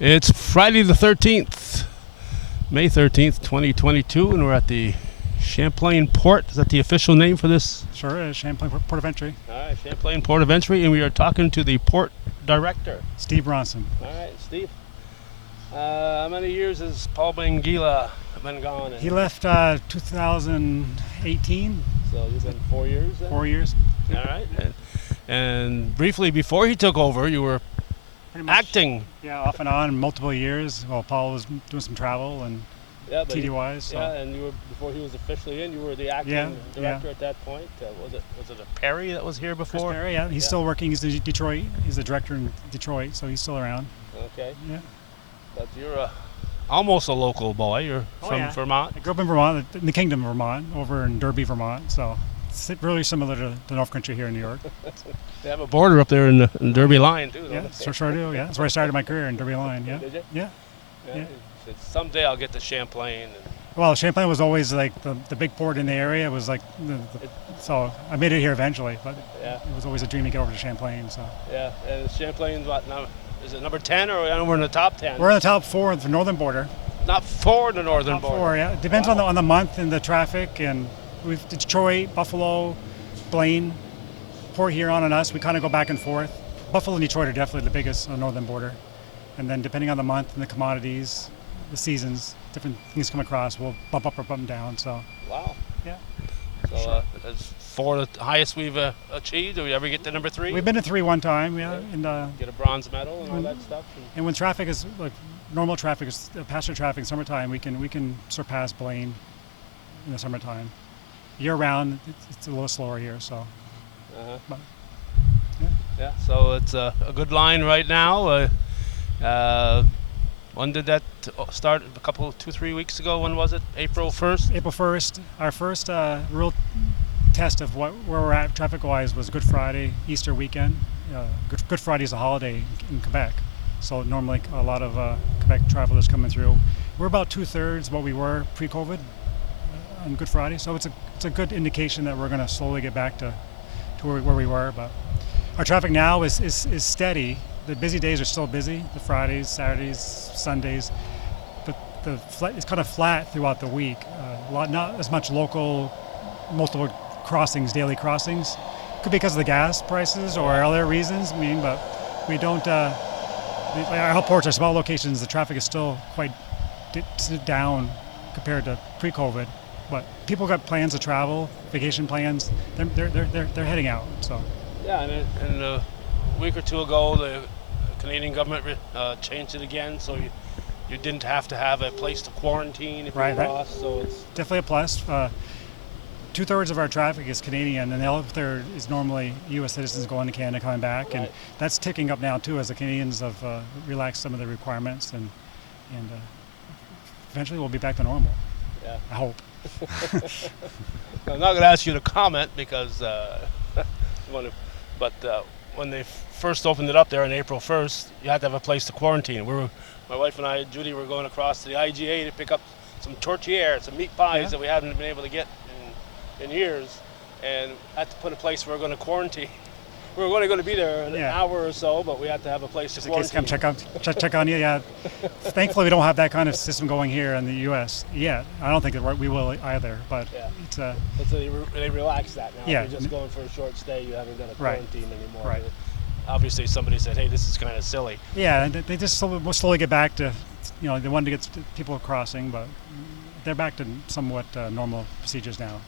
It's Friday the 13th, May 13th, 2022, and we're at the Champlain Port. Is that the official name for this? Sure is, Champlain Port of Entry. All right, Champlain Port of Entry, and we are talking to the Port Director. Steve Bronson. All right, Steve. How many years has Paul Bangila been gone? He left 2018. So you've been 4 years then? 4 years. All right. And briefly before he took over, you were Pretty much, acting. Yeah, off and on, multiple years. Well, Paul was doing some travel and Yeah, but TDYs. So. Yeah, and you were before he was officially in. You were the acting director at that point. Was it a Perry that was here before? Chris Perry, yeah, he's still working. He's in Detroit. He's the director in Detroit, so he's still around. Okay. Yeah. But you're almost a local boy. You're from Vermont. I grew up in Vermont, in the Kingdom of Vermont, over in Derby, Vermont. So it's really similar to the North Country here in New York. They have a border up there in the Derby line too. Yeah, sure do. Yeah, that's where I started my career in Derby line. Yeah. Did you? Yeah. Yeah. Someday I'll get to Champlain. Well, Champlain was always like the big port in the area. It was like, so I made it here eventually, but it was always a dream to get over to Champlain. So. Yeah, and Champlain's what now? Is it number 10 or we're in the top 10? We're in the top 4 of the northern border. Not 4 in the northern top border. 4, yeah. It depends on the month and the traffic, and we've Detroit, Buffalo, Blaine, Port Huron, and us. We kind of go back and forth. Buffalo and Detroit are definitely the biggest on the northern border, and then depending on the month and the commodities, the seasons, different things come across. We'll bump up or bump down. So. Wow. Yeah. So is 4 the highest we've achieved? Do we ever get to number 3? We've been to 3 one time, and get a bronze medal and all that stuff. And when traffic is like normal traffic, is passenger traffic in summertime, we can surpass Blaine in the summertime. Year round, it's a little slower here, so. But, yeah. So it's a good line right now. When did that start? 2-3 weeks ago. When was it? April 1st. April 1st. Our first real test of where we're at traffic-wise was Good Friday, Easter weekend. Good Friday is a holiday in Quebec, so normally a lot of Quebec travelers coming through. We're about 2/3 what we were pre-COVID on Good Friday, so it's a good indication that we're going to slowly get back to where we were. But our traffic now is steady. The busy days are still busy, the Fridays, Saturdays, Sundays, but it's kind of flat throughout the week. Not as much local, multiple crossings, daily crossings. Could be because of the gas prices or other reasons. But we don't. Our ports are small locations. The traffic is still quite down compared to pre-COVID. But people got plans to travel, vacation plans. They're heading out. So. Yeah, and a week or two ago, the Canadian government changed it again, so you didn't have to have a place to quarantine if you crossed. So it's definitely a plus. 2/3 of our traffic is Canadian, and the other third is normally U.S. citizens going to Canada, coming back, and that's ticking up now too as the Canadians have relaxed some of the requirements, and eventually we'll be back to normal. Yeah, I hope. I'm not going to ask you to comment because, when they first opened it up there on April 1st, you had to have a place to quarantine. My wife and I, Judy, were going across to the IGA to pick up some tortillere, some meat pies that we haven't been able to get in years, and had to put a place where we're going to quarantine. We were only going to be there an hour or so, but we had to have a place to quarantine. Just in case come check on you. Yeah. Thankfully, we don't have that kind of system going here in the U.S. yet. I don't think that we will either. But it's so they relaxed that now. Yeah. If you're just going for a short stay, you haven't got to quarantine anymore. Right. Obviously, somebody said, "Hey, this is kind of silly." Yeah, and they just slowly get back to, they wanted to get people crossing, but they're back to somewhat normal procedures now.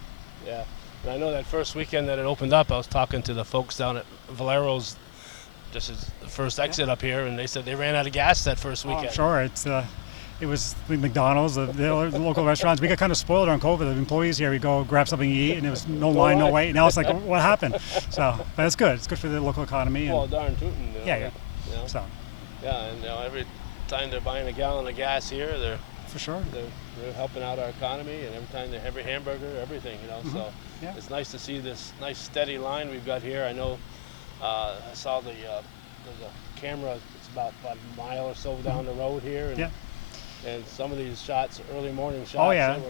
Yeah. And I know that first weekend that it opened up, I was talking to the folks down at Valero's, just as the first exit up here, and they said they ran out of gas that first weekend. Oh, sure. It was the McDonald's, the local restaurants. We got kind of spoiled on COVID. The employees here, we go grab something to eat, and it was no line, no wait. Now it's like, what happened? So, but it's good. It's good for the local economy. Well, darn tootin'. Yeah. So. Yeah, and every time they're buying a gallon of gas here, they're for sure. They're helping out our economy, and every time every hamburger, everything, So it's nice to see this nice steady line we've got here. I know I saw there's a camera. It's about a mile or so down the road here, and some of these shots, early morning shots,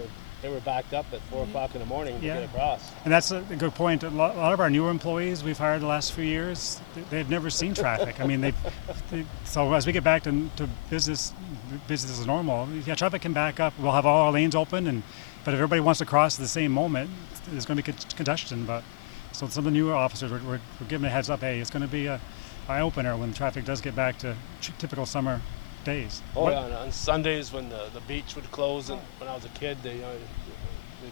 they were backed up at 4 o'clock in the morning to Yeah. get across. And that's a good point. A lot of our newer employees we've hired the last few years, they've never seen traffic. I mean, so as we get back to business as normal, yeah, traffic can back up. We'll have all our lanes open, but if everybody wants to cross at the same moment, there's going to be congestion. But so some of the newer officers, we're giving a heads up. Hey, it's going to be a eye opener when traffic does get back to typical summer days. Oh, yeah, and on Sundays when the beach would close, and when I was a kid, they'd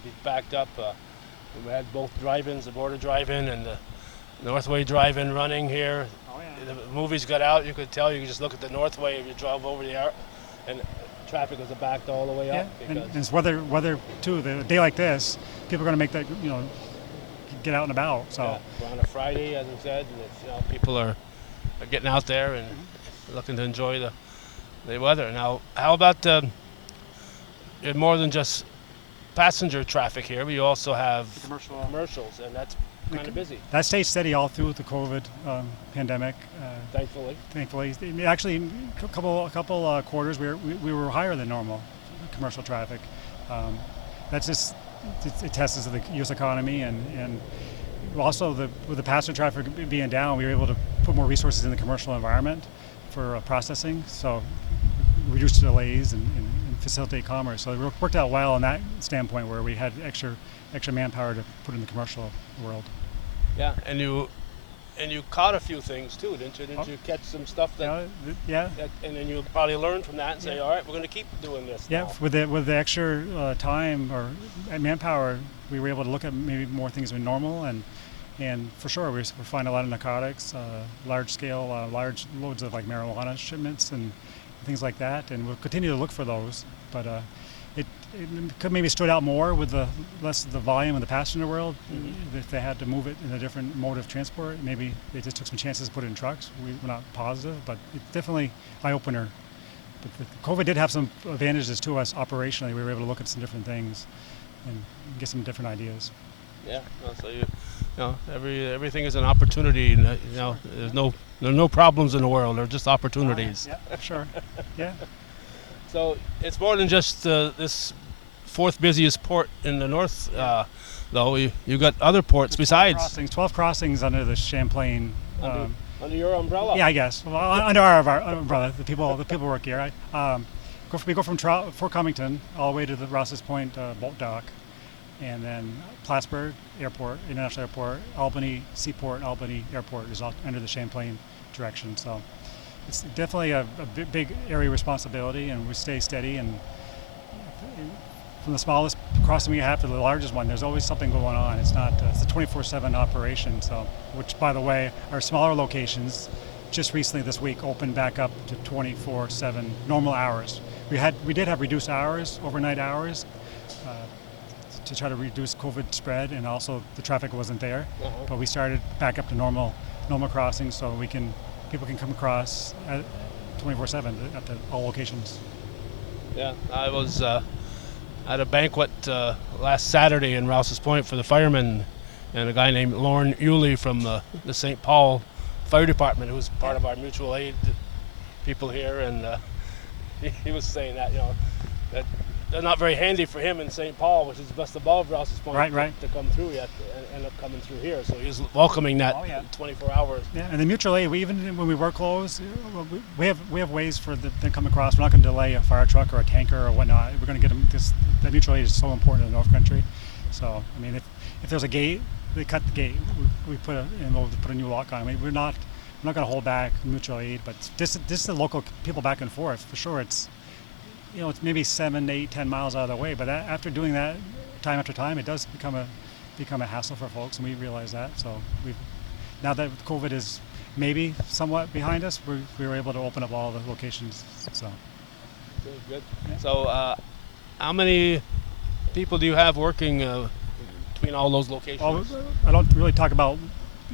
be backed up. We had both drive-ins, the border drive-in and the Northway drive-in running here. Oh, yeah. The movies got out, you could tell. You could just look at the Northway if you drove over the and traffic was backed all the way Yeah, up. and it's weather too. The day like this, people are going to make that, get out and about. So yeah, we're on a Friday, as I said, and it's, people are getting out there and looking to enjoy the weather. Now, how about more than just passenger traffic here, but you also have commercials, and that's kind of busy. That stayed steady all through the COVID pandemic. Thankfully. Actually, a couple quarters we were higher than normal commercial traffic. That's just it tests the U.S. economy, and also with the passenger traffic being down, we were able to put more resources in the commercial environment for processing, so reduce delays and facilitate commerce. So it worked out well in that standpoint, where we had extra manpower to put in the commercial world. Yeah, and you caught a few things too, didn't you? Didn't you catch some stuff that? Yeah. And then you probably learned from that and say, all right, we're going to keep doing this. Yeah, now. with the extra time or manpower, we were able to look at maybe more things than normal, and for sure we find a lot of narcotics, large loads of like marijuana shipments and things like that, and we'll continue to look for those. But it could maybe stood out more with the less of the volume in the passenger world. Mm-hmm. If they had to move it in a different mode of transport, maybe they just took some chances to put it in trucks. We're not positive, but it's definitely eye opener. But COVID did have some advantages to us operationally. We were able to look at some different things and get some different ideas. Yeah, so everything is an opportunity. And, there's no problems in the world. They're just opportunities. Yeah, sure. Yeah. So it's more than just this fourth busiest port in the north, though. You got other ports besides. 12 crossings under the Champlain. Under your umbrella. Yeah, I guess. Well, under our umbrella, the people work here. We go from Fort Cummington all the way to the Rouse's Point boat dock, and then Plattsburgh Airport, International Airport, Albany Seaport, Albany Airport is all under the Champlain direction. So it's definitely a big area responsibility, and we stay steady. And from the smallest crossing we have to the largest one, there's always something going on. It's not it's a 24/7 operation. So, which by the way, our smaller locations just recently this week opened back up to 24/7 normal hours. We did have reduced hours, overnight hours, to try to reduce COVID spread, and also the traffic wasn't there. Uh-huh. But we started back up to normal crossings, so people can come across 24/7 at all locations. Yeah, I was at a banquet last Saturday in Rouse's Point for the firemen, and a guy named Lauren Yulee from the St. Paul Fire Department, who's part of our mutual aid people here, and he was saying that that they're not very handy for him in St. Paul, which is just above Rouse's Point, right. to come through yet, and end up coming through here. So he's welcoming that 24 hours. Yeah, and the mutual aid, even when we were closed, we have ways for them to come across. We're not going to delay a fire truck or a tanker or whatnot. We're going to get them. That mutual aid is so important in the North Country. So I mean, if there's a gate, they cut the gate. We'll put a new lock on. I mean, we're not going to hold back mutual aid, but this is the local people back and forth for sure. It's maybe 7, 8, 10 miles out of the way, but after doing that time after time, it does become a hassle for folks, and we realize that. So now that COVID is maybe somewhat behind us, we were able to open up all the locations. So good. Yeah. So how many people do you have working between all those locations? Well, I don't really talk about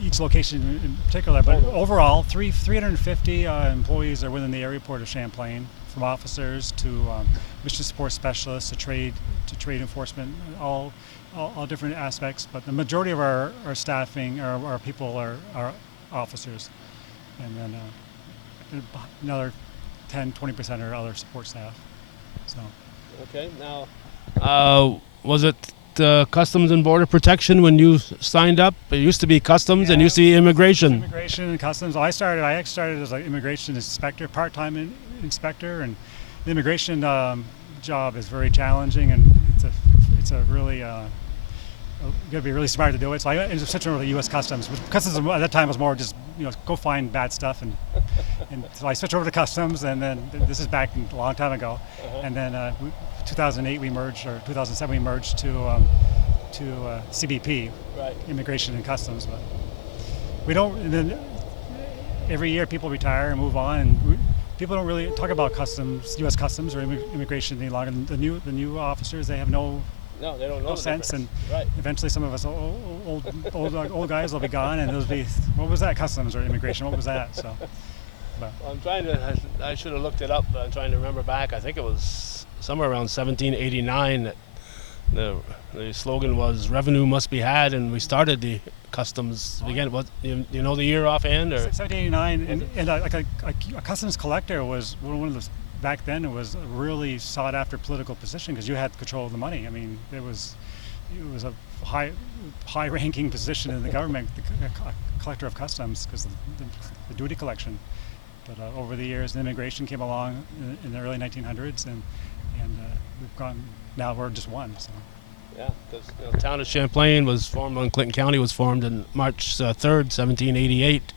each location in particular, but overall, 350 employees are within the area port of Champlain, from officers to mission support specialists to trade enforcement, all different aspects. But the majority of our staffing, our people are officers, and then another 10-20% are other support staff. So. Okay. Now, Was it Customs and Border Protection when you signed up? It used to be Customs and Yeah. used to be Immigration. Immigration and customs. I actually started as an immigration inspector, part-time inspector, and the immigration job is very challenging, and it's a really you got to be really smart to do it. So I ended up switching over to U.S. Customs. Customs at that time was more just go find bad stuff, and so I switched over to Customs, and then this is back a long time ago, and then 2008 we merged, or 2007 we merged to CBP, Right. Immigration and Customs. But we don't. And then every year people retire and move on, and people don't really talk about customs, U.S. Customs or immigration any longer. The new officers, they have no No, they don't know the sense, difference. and Right. eventually some of us old guys will be gone, and it'll be, what was that, customs or immigration? What was that? So, but Well, I'm trying to. I should have looked it up. But I'm trying to remember back. I think it was somewhere around 1789 that the slogan was "Revenue must be had," and we started the customs again. What you know the year offhand, or 1789, and like a customs collector was one of the, back then it was a really sought after political position because you had control of the money. I mean, it was a high ranking position in the government, the collector of customs, because the duty collection. But over the years, immigration came along in the early 1900s, and we've gone, now we're just one. So. yeah, because the town of Champlain was formed when Clinton County was formed in March 3rd, 1788.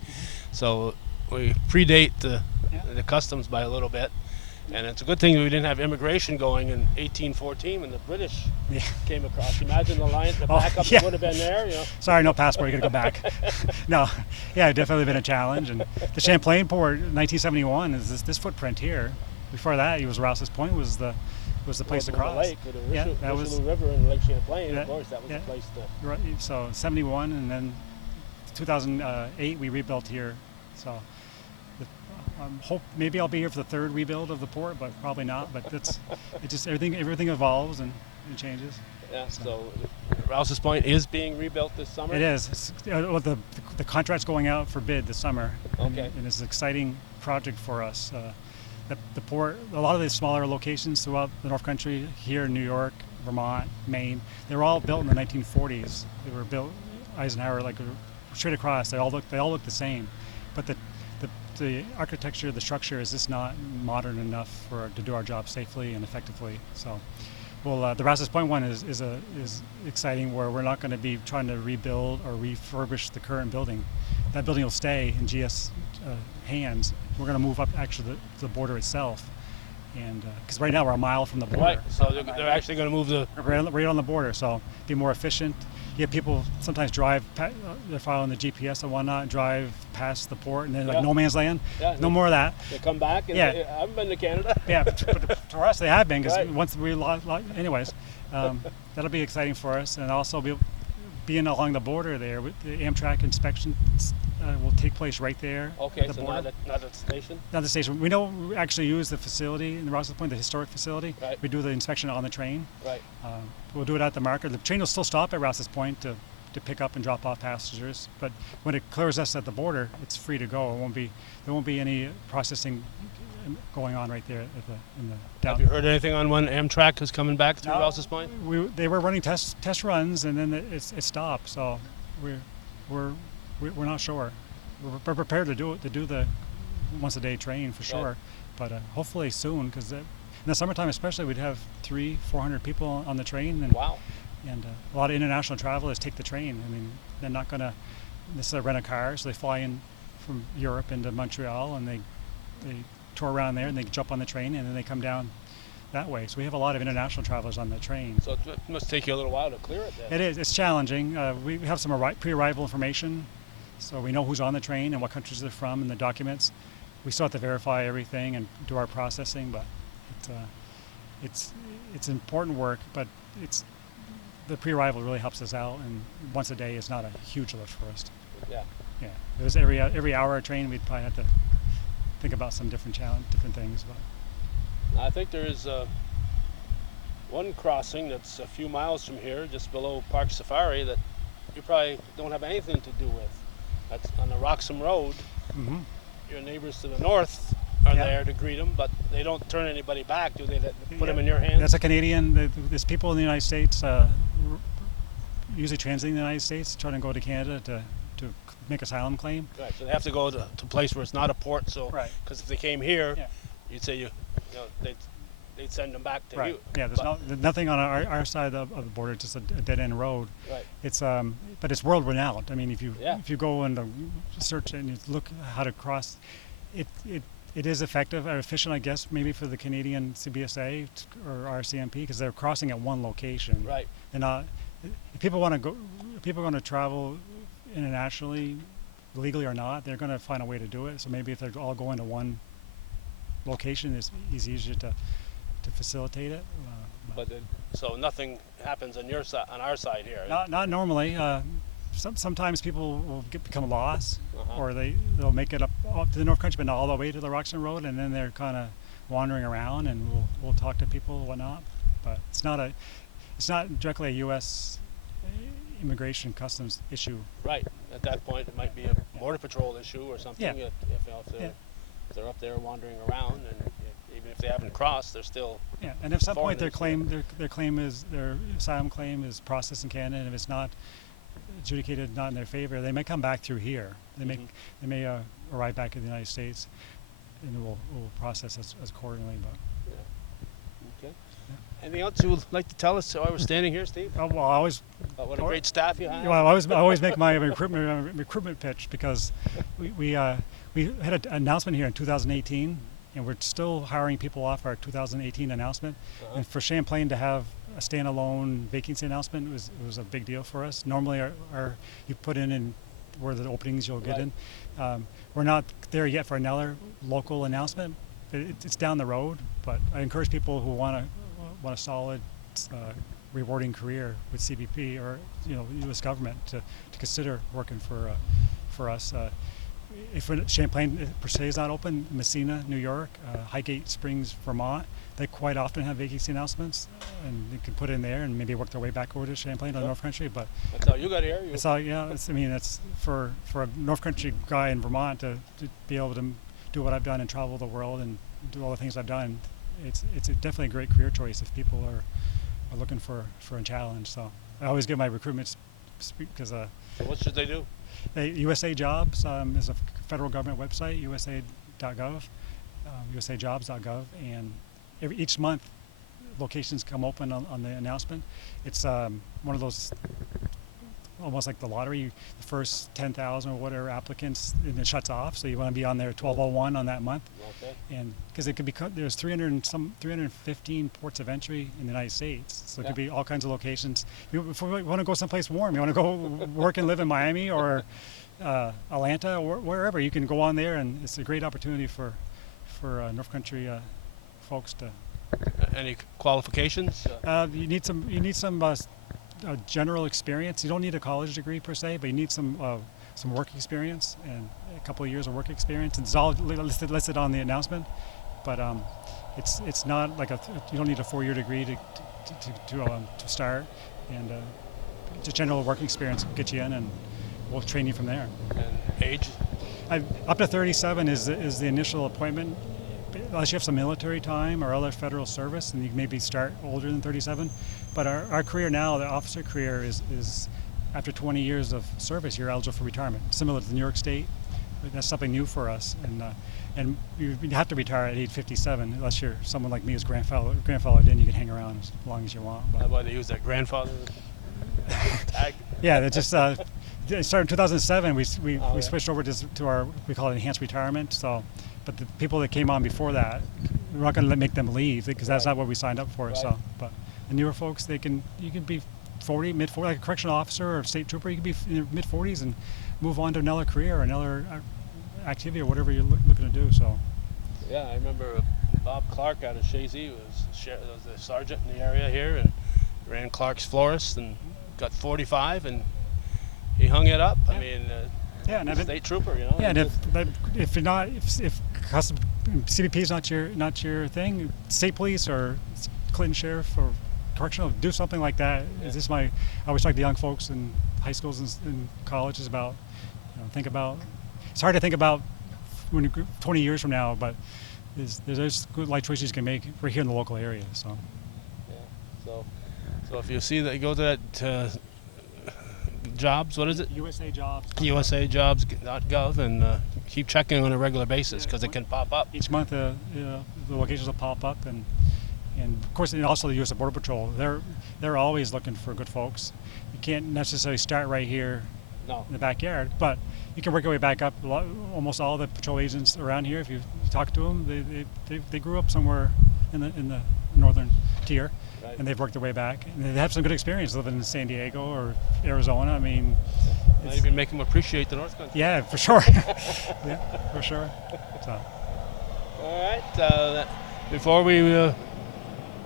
So we predate the customs by a little bit. And it's a good thing we didn't have immigration going in 1814 when the British came across. Imagine the line, the backup that would have been there. Sorry, no passport. You got to go back. No, yeah, definitely been a challenge. And the Champlain Port, 1971, is this footprint here. Before that, it was Rouse's Point was the place to cross. The lake, with the that was Richelieu River and Lake Champlain. Yeah, Of course, that was the place to. Right. So 71, and then 2008 we rebuilt here. So. Hope maybe I'll be here for the third rebuild of the port, but probably not. But it just everything evolves and changes. Yeah. So Rouse's Point is being rebuilt this summer. It is. The contract's going out for bid this summer. Okay. And it's an exciting project for us. The port, a lot of the smaller locations throughout the North Country, here in New York, Vermont, Maine, they were all built in the 1940s. They were built Eisenhower, like straight across. They all look the same, but the architecture, the structure is just not modern enough to do our job safely and effectively. So, well, the Rouse's Point one is exciting, where we're not going to be trying to rebuild or refurbish the current building. That building will stay in GS hands. We're going to move up actually the border itself, and because right now we're a mile from the border. Right. So they're actually going to move the right on the border. So be more efficient. You have people sometimes drive, they're following the GPS and whatnot, drive past the port, and then like no man's land. Yeah, no more of that. They come back and say, I haven't been to Canada. Yeah, but for us they have been, because Right. once we anyways, that'll be exciting for us, and also being along the border there, the Amtrak inspections will take place right there. Okay, at the so border. not at the station. Not the station. We don't actually use the facility in the Rouse's Point, the historic facility. Right. We do the inspection on the train. Right. We'll do it at the marker. The train will still stop at Rouse's Point to pick up and drop off passengers. But when it clears us at the border, it's free to go. There won't be any processing going on right there in the down. Have you heard anything on when Amtrak is coming back through No, Rouse's Point? They were running test runs, and then it stopped. So we're not sure. We're prepared to do the once a day train for sure, but hopefully soon, because in the summertime especially, we'd have 300-400 people on the train, and Wow. and a lot of international travelers take the train. I mean, they're not going to necessarily rent a car, so they fly in from Europe into Montreal, and they tour around there, and they jump on the train, and then they come down that way. So we have a lot of international travelers on the train. So it must take you a little while to clear it then. It is. It's challenging. We have some pre-arrival information, so we know who's on the train and what countries they're from and the documents. We still have to verify everything and do our processing, but it's important work. But the pre-arrival really helps us out, and once a day is not a huge lift for us. Yeah. Yeah. If it was every hour a train, we'd probably have to think about some different things. But I think there is one crossing that's a few miles from here, just below Park Safari, that you probably don't have anything to do with. That's on the Roxham Road. mm-hmm. Your neighbors to the north are Yeah. there to greet them, but they don't turn anybody back, do they? That put them Yeah. in your hands. That's a Canadian. There's people in the United States, usually transiting the United States, trying to go to Canada to make asylum claim. Right. So they have to go to a place where it's not a port. So Right. because if they came here, Yeah. you'd say they'd send them back to Right. you. Yeah. There's nothing on our side of the border. Just a dead end road. Right. It's but it's world renowned. I mean, if you Yeah. go and search and you look how to cross, it is effective or efficient, I guess, maybe for the Canadian CBSA or RCMP because they're crossing at one location. Right. And if people want to go, if people are going to travel internationally, legally or not, they're going to find a way to do it. So maybe if they're all going to one location, it's easier to facilitate it. So nothing happens on your side, on our side here. Not normally. Sometimes people will become lost, Uh-huh. or they'll make it up to the North Country, but not all the way to the Roxton Road, and then they're kind of wandering around, and we'll talk to people and whatnot. But it's not directly a U.S. immigration customs issue. Right. At that point, it might be a border patrol issue or something. Yeah. If they're up there wandering around, and even if they haven't crossed, they're still. Yeah, and if at some point their foreigners, their asylum claim is processed in Canada, and if it's not adjudicated not in their favor, they may come back through here. They may arrive back in the United States, and we'll process as accordingly. But Okay. Anything else you would like to tell us while we're standing here, Steve? well, I always About what a great staff you have. well, I always make my recruitment pitch because we had an announcement here in 2018, and we're still hiring people off our 2018 announcement. Uh-huh. And for Champlain to have a standalone vacancy announcement was a big deal for us. Normally, our you put in where the openings you'll get Right. in. We're not there yet for another local announcement. It's down the road, but I encourage people who want a solid, rewarding career with CBP or U.S. government to consider working for us. If Champlain per se is not open, Messina, New York, Highgate Springs, Vermont, they quite often have vacancy announcements, and you can put in there and maybe work their way back over to Champlain or North Country. But That's how you got here. it's all it's for a North Country guy in Vermont to be able to do what I've done and travel the world and do all the things I've done. It's definitely a great career choice if people are looking for a challenge. So I always give my recruitment because So what should they do? USA Jobs is a federal government website, usa.gov, usajobs.gov, and each month locations come open on the announcement. It's one of those almost like the lottery. The first 10,000 or whatever applicants, and it shuts off. So you want to be on there 1201 on that month, Okay. and because it could be there's 315 ports of entry in the United States, so it could be all kinds of locations. If you want to go someplace warm, you want to go work and live in Miami or Atlanta or wherever, you can go on there, and it's a great opportunity for North Country folks to. Any qualifications? You need some general experience. You don't need a college degree per se, but you need some work experience and a couple of years of work experience. It's all listed on the announcement, but it's not like you don't need a 4-year degree to start, and just general work experience will get you in, and we'll train you from there. And age? Up to 37 is the initial appointment. Unless you have some military time or other federal service, and you maybe start older than 37. But our career now, the officer career, is after 20 years of service, you're eligible for retirement. Similar to New York State, that's something new for us. And you have to retire at age 57, unless you're someone like me who's grandfathered in. You can hang around as long as you want. How about they use that grandfather tag? Yeah, it just it started in 2007. We switched over to our, we call it enhanced retirement. So, but the people that came on before that, we're not going to make them leave because that's not what we signed up for. Right. So, but the newer folks, you can be 40, mid 40, like a correctional officer or state trooper. You can be in your mid 40s and move on to another career or another activity or whatever you're looking to do. So. Yeah, I remember Bob Clark out of Shazy was a sergeant in the area here and ran Clark's Florist and got 45 and he hung it up. Yeah. I mean, Yeah, and state trooper, you know. Yeah, and if you're not, if CBP is not your thing, state police or Clinton Sheriff or correctional, do something like that. Yeah. I always talk to young folks in high schools and colleges about, think about. It's hard to think about when 20 years from now, but there's good life choices you can make right here in the local area. So Yeah. So if you see that, you go to that jobs. What is it? USA Jobs. USAjobs.gov and keep checking on a regular basis because it can pop up. Each month, the locations will pop up, and of course, and also the U.S. Border Patrol. They're always looking for good folks. You can't necessarily start right here No. in the backyard, but you can work your way back up. Almost all the patrol agents around here, if you talk to them, they grew up somewhere in the northern tier, Right. and they've worked their way back. And they have some good experience living in San Diego or Arizona. I mean, Might even make them appreciate the North Country. yeah, for sure. Yeah, for sure. So. All right. Before we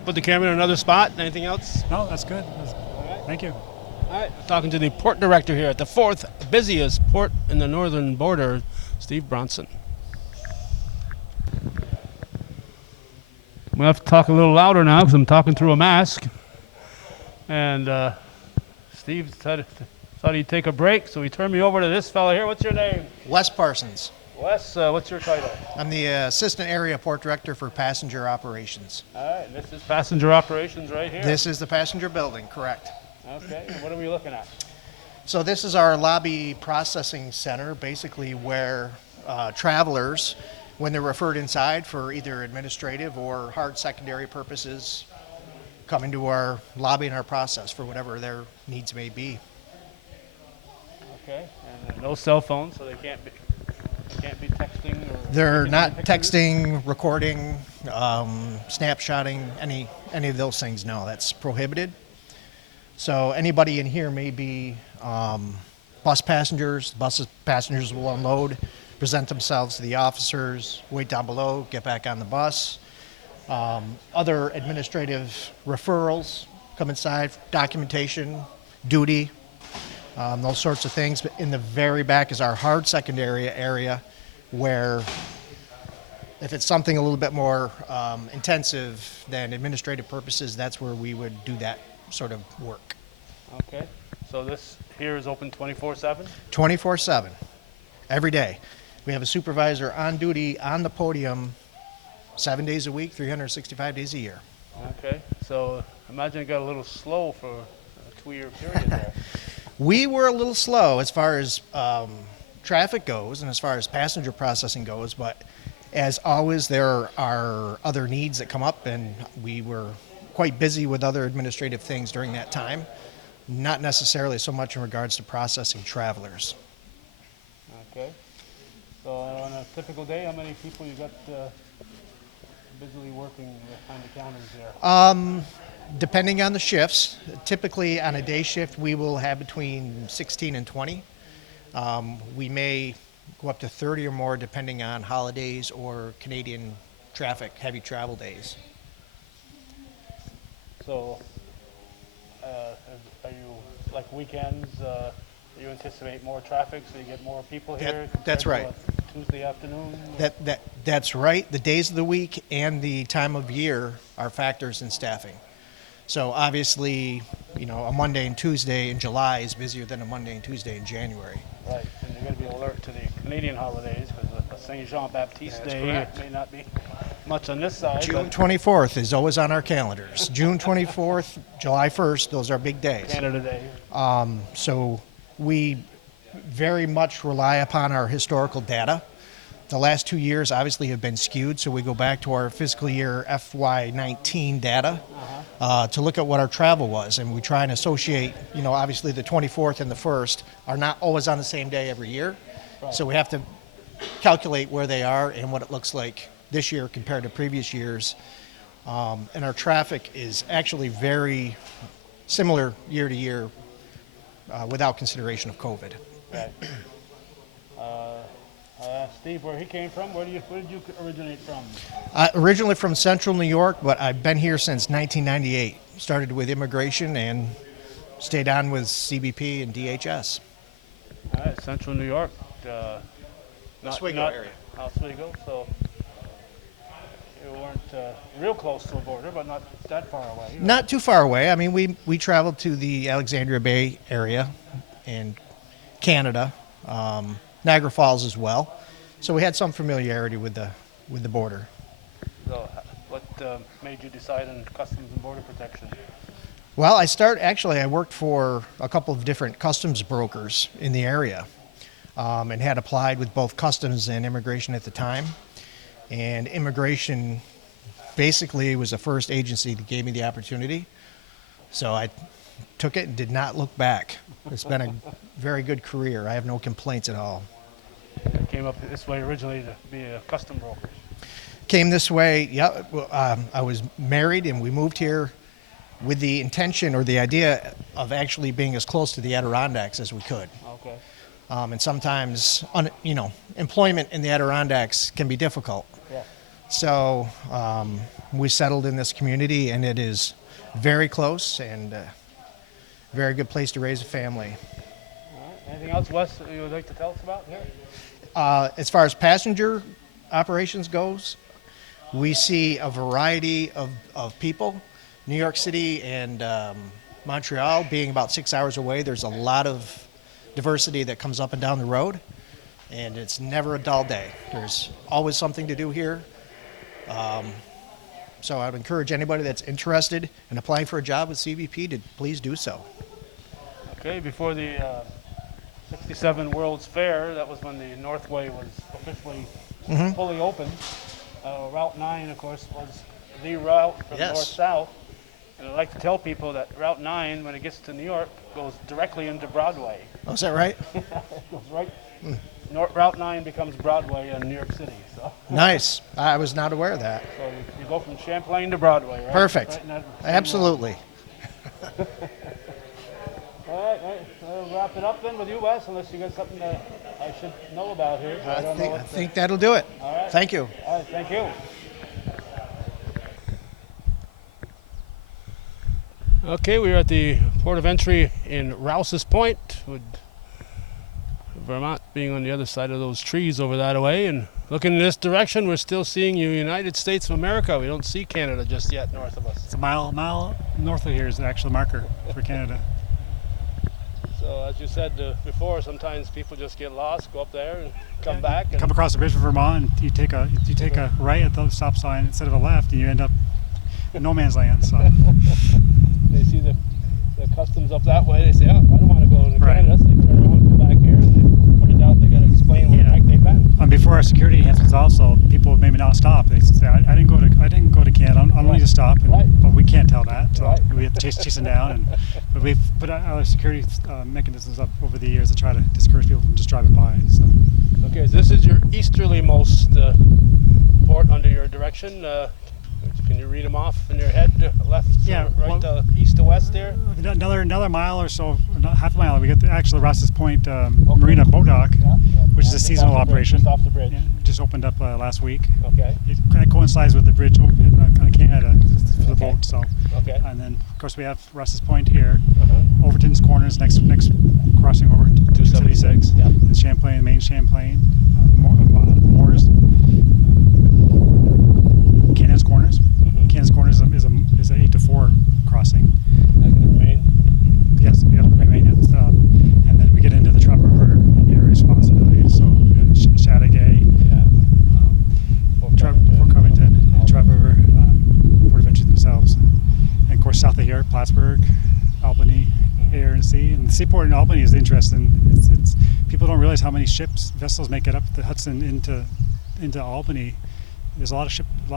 put the camera in another spot, anything else? No, that's good. right. Thank you. All right. We're talking to the port director here at the fourth busiest port in the northern border, Steve Bronson. I'm going to have to talk a little louder now because I'm talking through a mask. And Steve thought he'd take a break, so he turned me over to this fella here. What's your name? Wes Parsons. Wes, what's your title? I'm the Assistant Area Port Director for Passenger Operations. All right, and this is passenger operations right here. This is the passenger building, correct. Okay, and what are we looking at? So this is our lobby processing center, basically where travelers, when they're referred inside for either administrative or hard secondary purposes, come into our lobby and our process for whatever their needs may be. Okay, and no cell phones, so they can't be texting or. They're taking not pictures? texting, recording, snapshotting, any of those things. No, that's prohibited. So anybody in here may be bus passengers. The bus passengers will unload, present themselves to the officers, wait down below, get back on the bus. Other administrative referrals come inside, documentation, duty, those sorts of things. But in the very back is our hard secondary area where if it's something a little bit more intensive than administrative purposes, that's where we would do that sort of work. Okay, so this here is open 24/7? 24/7, every day. We have a supervisor on duty on the podium 7 days a week, 365 days a year. Okay, so imagine it got a little slow for a 2-year period there. We were a little slow as far as traffic goes and as far as passenger processing goes, but as always, there are other needs that come up, and we were quite busy with other administrative things during that time, not necessarily so much in regards to processing travelers. Okay, so on a typical day, how many people you got busily working behind the counters there? Depending on the shifts, typically on a day shift, we will have between 16 and 20. We may go up to 30 or more depending on holidays or Canadian traffic, heavy travel days. So, are you, like weekends, you anticipate more traffic so you get more people here? That's compared right. to a Tuesday afternoon? That's right. The days of the week and the time of year are factors in staffing. So obviously, a Monday and Tuesday in July is busier than a Monday and Tuesday in January. Right, and you're going to be alert to the Canadian holidays because the Saint Jean Baptiste That's Day correct. may not be much on this side. June but 24th is always on our calendars. June 24th, July 1st, those are big days. Canada Day. So we very much rely upon our historical data. The last 2 years obviously have been skewed, so we go back to our fiscal year FY19 data to look at what our travel was, and we try and associate, obviously the 24th and the 1st are not always on the same day every year, Right. so we have to calculate where they are and what it looks like this year compared to previous years. And our traffic is actually very similar year to year without consideration of COVID. Right. Steve, where he came from, where did you originate from? Originally from Central New York, but I've been here since 1998. Started with immigration and stayed on with CBP and DHS. All right, Central New York. Oswego area. Oswego, so you weren't real close to a border, but not that far away. Not too far away. I mean, we traveled to the Alexandria Bay area and Canada, Niagara Falls as well. So we had some familiarity with the border. made you decide on Customs and Border Protection? Well, I worked for a couple of different customs brokers in the area, and had applied with both Customs and Immigration at the time. And Immigration basically was the first agency that gave me the opportunity. So I took it and did not look back. It's been a very good career. I have no complaints at all. You came up this way originally to be a custom broker. Came this way, yeah. I was married and we moved here with the intention or the idea of actually being as close to the Adirondacks as we could. Okay. And sometimes, employment in the Adirondacks can be difficult. Yeah. So we settled in this community, and it is very close and a very good place to raise a family. All right. Anything else, Wes, that you would like to tell us about here? As far as passenger operations goes, we see a variety of people. New York City and Montreal being about 6 hours away, there's a lot of diversity that comes up and down the road, and it's never a dull day. There's always something to do here. So I would encourage anybody that's interested in applying for a job with CBP to please do so. Okay, before the 67 World's Fair, that was when the Northway was officially fully open. Route 9, of course, was the route from Yes. north-south. And I'd like to tell people that Route 9, when it gets to New York, goes directly into Broadway. Oh, is that right? It goes right. Route 9 becomes Broadway in New York City. So, Nice. I was not aware of that. so you go from Champlain to Broadway, right? Perfect. Right in that same Absolutely. road. All right. We'll wrap it up then with you, Wes, unless you got something that I should know about here. I don't know think, what I the- think that'll do it. All right. Thank you. All right, thank you. Okay, we are at the port of entry in Rouse's Point, with Vermont being on the other side of those trees over that way. And looking in this direction, we're still seeing the United States of America. We don't see Canada just yet north of us. It's a mile north of here is the actual marker for Canada. So as you said before, sometimes people just get lost, go up there and come back. And Come across the bridge from Vermont, and you take a right at the stop sign instead of a left, and you end up in no man's land. So. they see the customs up that way. They say, "Oh, I don't want to go into Right. Canada." So they turn around, come back here, and they find out they got to explain where the heck they've been. And before our security enhancements, also people maybe not stop. They say, "I didn't go to Canada. I'm only to stop," and, Right. but we can't tell that. So Right. we have to chase them down. But we've put other security mechanisms up over the years to try to discourage people from just driving by. So. Okay, so this is your easterlymost port under your direction. Can you read them off in your head? Left, Yeah, right, east to west there? Another mile or so, not half a mile. We get the actual Rouse's Point Marina Boat Dock, which is a Just seasonal off the bridge, operation. Just off the bridge. Yeah, just opened up last week. Okay. It kind of coincides with the bridge open on Canada for the Okay. boat. So, Okay. and then of course we have Rouse's Point here, Uh-huh. Overton's Corners next crossing over to 276, Yep. and Champlain, main Champlain, Moores, Cannon's Corners. Mhm. Cannon's Corners is a 8 to 4 crossing. That can remain. Yes, we have to remain it. And then we get into the Trout River area responsibilities. So Chateauguay, Yeah. Fort Covington, and Trout River, Port of Entry themselves. And of course, south of here, Plattsburgh, Albany, Air and Sea. And the seaport in Albany is interesting. It's people don't realize how many vessels make it up the Hudson into Albany. There's a lot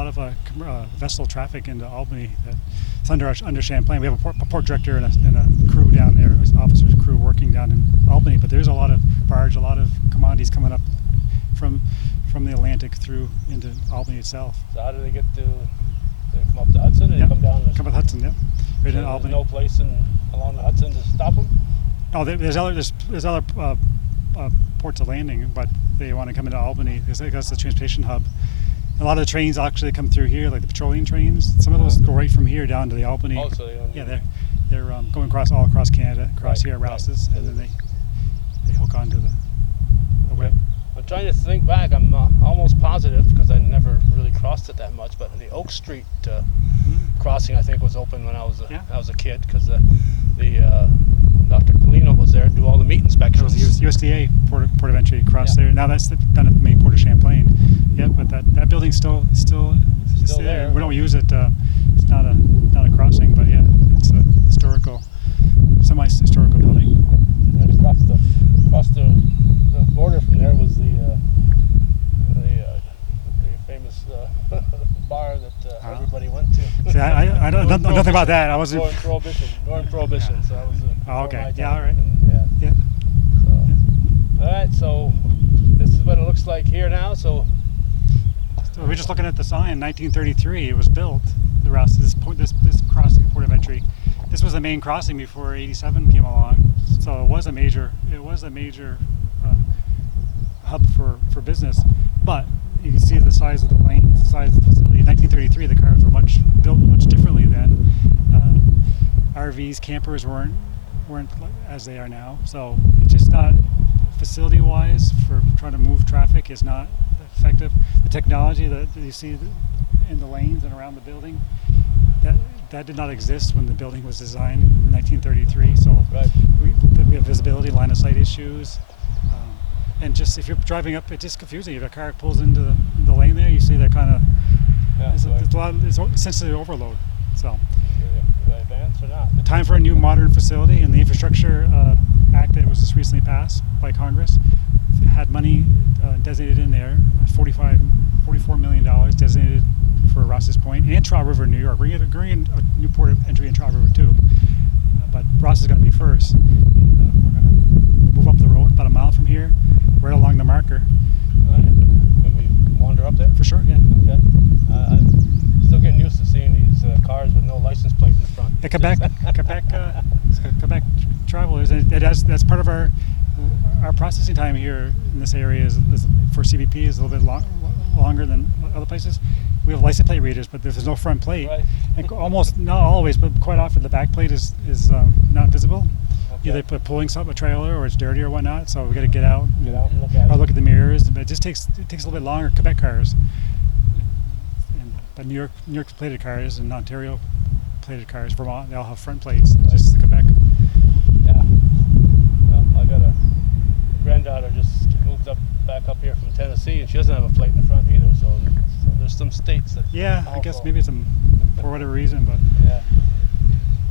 of vessel traffic into Albany. It's under Champlain. We have a port director and a crew down there, officers crew working down in Albany. But there's a lot of barge, a lot of commodities coming up from the Atlantic through into Albany itself. So how do they get to? They come up the Hudson and Yep. they come down. Come with Hudson, yeah. Right in There's Albany. no place along the Hudson to stop them. Oh, there's other ports of landing, but they want to come into Albany because that's the transportation hub. A lot of the trains actually come through here, like the petroleum trains. Some of those go right from here down to the Albany. Oh, so they don't. Yeah, they're going all across Canada, across Right, here at right. Rouse's, and then they hook onto the web. I'm trying to think back. I'm almost positive because I never really crossed it that much. But the Oak Street crossing, I think, was open when I was a kid because the Dr. Polino was there to do all the meat That inspections. was the USDA port of entry across there. Now that's done at the main port of Champlain. Yep. but that building's still there. We don't use it. It's not a crossing, but yeah, it's a semi-historical building. And across the border from there was the famous bar that everybody went to. See, I don't know nothing about that. I wasn't. During Prohibition. So that was. Okay. Yeah. All right. And, Yeah. So, all right. So this is what it looks like here now. So We're just looking at the sign. 1933. It was built. The rest. This crossing, port of entry. This was the main crossing before 87 came along. So it was a major hub for business. But you can see the size of the lane, the size of the facility. In 1933, the cars were built much differently then. RVs, campers weren't as they are now. So it's just not facility-wise for trying to move traffic is not effective. The technology that you see in the lanes and around the building, that did not exist when the building was designed in 1933. So right. we have visibility, line of sight issues. And just if you're driving up, it's just confusing. If a car pulls into the lane there, you see that kind of it's essentially overload. So, should I advance or not? the time for a new modern facility and the Infrastructure Act that was just recently passed by Congress had money designated in there, $44 million designated for Ross's Point and Trout River, New York. We're getting a new port of entry in Trout River too, but Ross is going to be first. And, we're going to move up the road about a mile from here, right along the marker. Can we wander up there? For sure, yeah. Okay. I'm still getting used to seeing these cars with no license plate in the front. Yeah, Quebec travelers, and that's part of our processing time here in this area is for CBP is a little bit longer than other places. We have license plate readers, but there's no front plate, Right. and almost not always, but quite often the back plate is not visible. Okay. Either pulling a trailer or it's dirty or whatnot, so we got to get out and look at or it. look at the mirrors. But it takes a little bit longer. Quebec cars, but New York plated cars and Ontario plated cars, Vermont, they all have front plates. Right. Just the Quebec. Yeah. Well, I got a granddaughter just moved back up here from Tennessee, and she doesn't have a plate in the front either. So there's some states that. Yeah, I guess maybe it's for whatever reason, but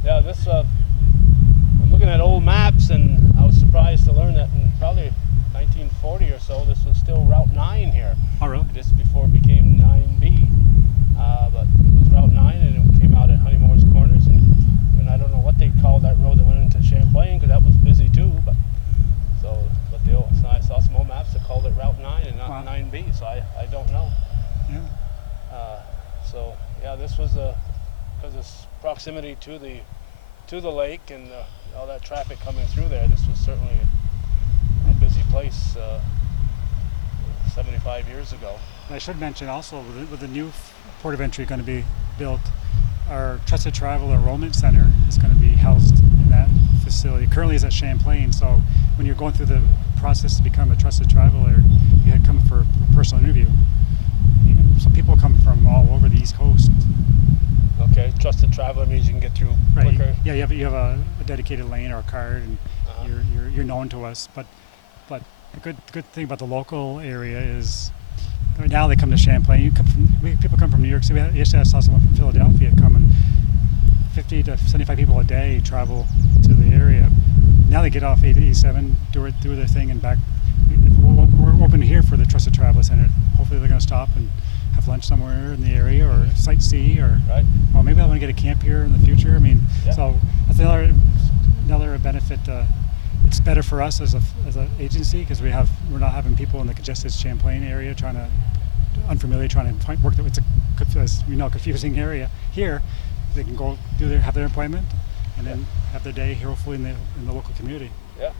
Yeah. This. I'm looking at old maps, and I was surprised to learn that in probably 1940 or so, this was still Route 9 here. oh really? Just before it became 9B. But it was Route 9, and it came out at Honeymore's Corners, and I don't know what they called that road that went into Champlain, because that was busy too. But I saw some old maps that called it Route 9 and not Wow. 9B, so I don't know. Yeah. This was because of its proximity to the lake and all that traffic coming through there. This was certainly a busy place 75 years ago. I should mention also with the new port of entry going to be built, our Trusted Travel Enrollment Center is going to be housed in that facility. Currently it's at Champlain, so when you're going through the process to become a trusted traveler, you had to come for a personal interview. And so people come from all over the East Coast. Okay, trusted traveler means you can get through quicker. Yeah, you have a dedicated lane or a card, and you're known to us. But the good thing about the local area is now they come to Champlain. People come from New York City. Yesterday I saw someone from Philadelphia coming. 50 to 75 people a day travel to the area. Now they get off 87, do their thing, and back. We're open here for the Trusted Traveler Center. Hopefully they're going to stop and have lunch somewhere in the area or sightsee, or well, maybe I want to get a camp here in the future. I mean, so that's another benefit. It's better for us as an agency because we're not having people in the congested Champlain area trying to find work. It's as we know, confusing area. Here, they can go have their appointment and then have their day here, hopefully in the local community. Yeah,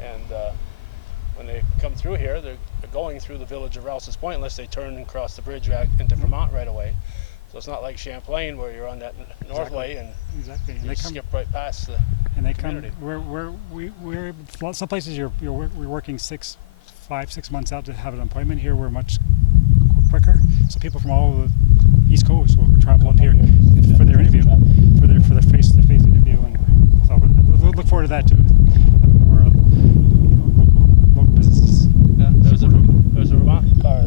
and when they come through here, they're going through the village of Rouse's Point unless they turn and cross the bridge back into Vermont right away. So it's not like Champlain where you're on that northway and you skip right past the community. We're some places we're working 6 months out to have an appointment. Here we're much quicker, so people from all over the East Coast will travel up here for their interview, for their face-to-face interview, and so we'll look forward to that too. Having more local businesses. Yeah, there's a Vermont car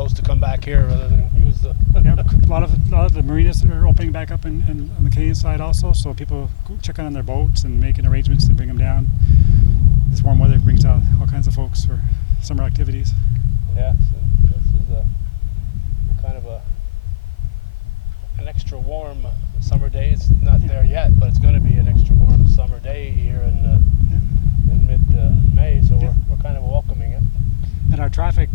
chose to come back here rather than use the. Yeah, a lot of the marinas are opening back up on the Canadian side also, so people go checking on their boats and making arrangements to bring them down. This warm weather brings out all kinds of folks for summer activities. Yeah, so this is a kind of an extra warm summer day. It's not there yet, but it's going to be an extra warm summer day here in mid-May, so we're kind of welcoming it. And our traffic,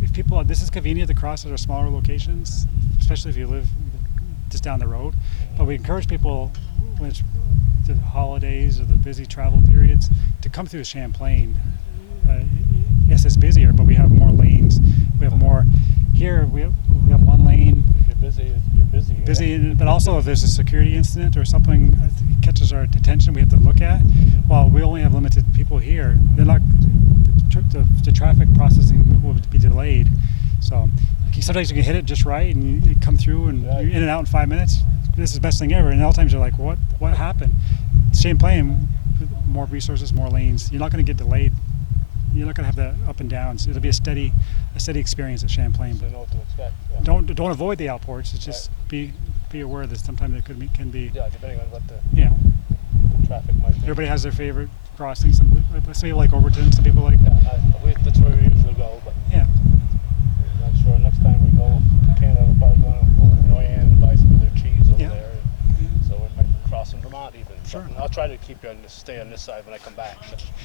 if people, this is convenient to cross at our smaller locations, especially if you live just down the road. But we encourage people when it's the holidays or the busy travel periods to come through Champlain. Yes, it's busier, but we have more lanes. We have more. Here we have one lane. If you're busy, you're busy. Busy, but also if there's a security incident or something that catches our attention, we have to look at. While we only have limited people here, they're not. The traffic processing will be delayed. So sometimes you can hit it just right and you come through and you're in and out in 5 minutes. This is the best thing ever. And all times you're like, what happened? Champlain, more resources, more lanes. You're not going to get delayed. You're not going to have the up and downs. It'll be a steady experience at Champlain. So you know what to expect. Yeah. Don't avoid the outports. It's just be aware that sometimes it can be. Yeah, depending on what the traffic might be. Everybody has their favorite crossings. Some people like Overton. Some people like. Yeah, that's where we usually go. But yeah. I'm not sure. Next time we go to Canada, we're probably going over to Noyan to buy some of their cheese over there. So we might cross in Vermont even. Sure. I'll try to stay on this side when I come back.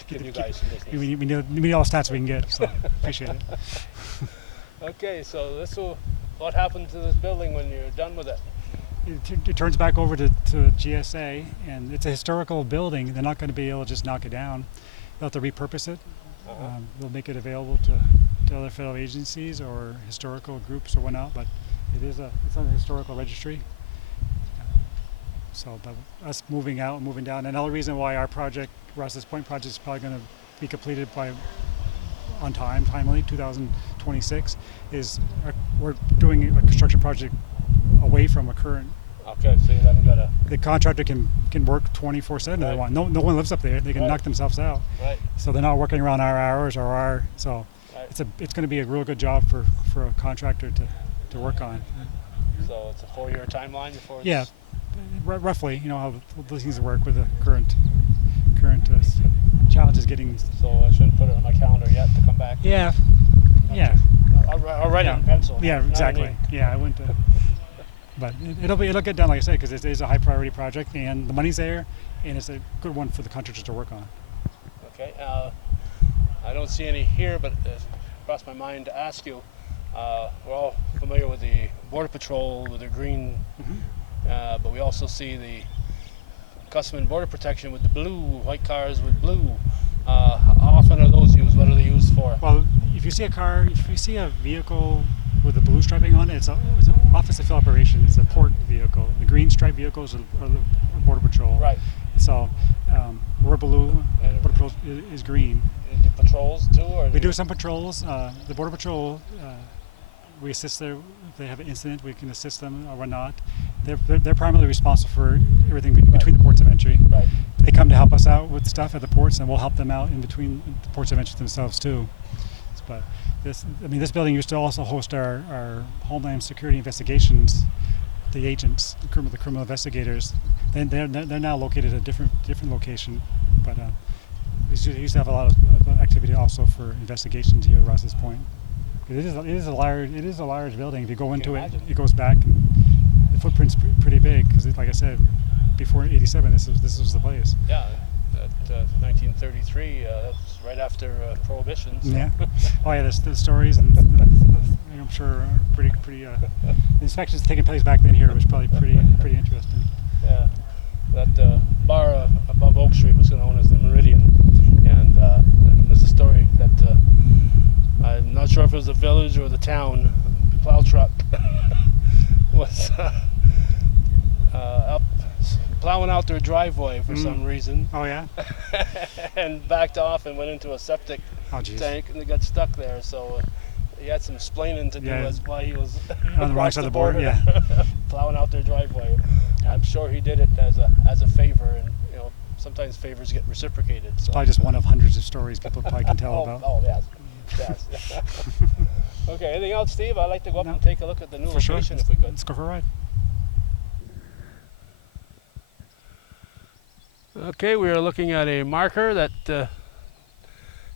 Give you guys some business. We need all the stats we can get. So appreciate it. Okay, so what happened to this building when you're done with it? It turns back over to GSA, and it's a historical building. They're not going to be able to just knock it down. They'll have to repurpose it. They'll make it available to other federal agencies or historical groups or whatnot. But it's on the historical registry. So, but us moving out and moving down. Another reason why our project, Rouse's Point project, is probably going to be completed timely, 2026, is we're doing a construction project away from a current. Okay, so you haven't got a. The contractor can work 24/7 if they want. No one lives up there. They can knock themselves out. Right. So they're not working around our hours or our. So it's going to be a real good job for a contractor to work on. So it's a 4-year timeline before. Yeah, roughly. You know how those things work with the current challenges getting. So I shouldn't put it on my calendar yet to come back. Yeah. Yeah. I'll write it in pencil. Yeah, exactly. Yeah, I wouldn't. But it'll get done, like I said, because it is a high priority project, and the money's there, and it's a good one for the contractors to work on. Okay. I don't see any here, but it crossed my mind to ask you. We're all familiar with the Border Patrol with their green, but we also see the Customs and Border Protection with the blue, white cars with blue. How often are those used? What are they used for? Well, if you see a vehicle with the blue striping on it, it's an Office of Field Operations. It's a port vehicle. The green striped vehicles are the Border Patrol. Right. So we're blue, and Border Patrol is green. You do patrols too, or we do some patrols. The Border Patrol, we assist there. If they have an incident, we can assist them or whatnot. They're primarily responsible for everything between the ports of entry. Right. They come to help us out with stuff at the ports, and we'll help them out in between the ports of entry themselves too. But this building used to also host our Homeland Security investigations, the agents, the criminal investigators. They're now located at a different location, but we used to have a lot of activity also for investigations here at Rouse's Point. It is a large building. If you go into it, it goes back. And the footprint's pretty big because, like I said, before '87, this was the place. Yeah. 1933, that's right after Prohibition. So. Yeah. Oh yeah, the stories, and I'm sure are pretty. The inspections taking place back then here was probably pretty interesting. Yeah. That bar above Oak Street was known as the Meridian, and there's a story that I'm not sure if it was the village or the town plow truck was up plowing out their driveway for some reason. Oh yeah. And backed off and went into a septic tank, and they got stuck there. So he had some explaining to do as why he was on the wrong side of the border. Yeah. Plowing out their driveway. I'm sure he did it as a favor, and sometimes favors get reciprocated. So. Probably just one of hundreds of stories people probably can tell about. Oh yeah. Yes. Okay, anything else, Steve? I'd like to go up No. and take a look at the new For sure. location if we could. Let's go for a ride. Okay, we are looking at a marker that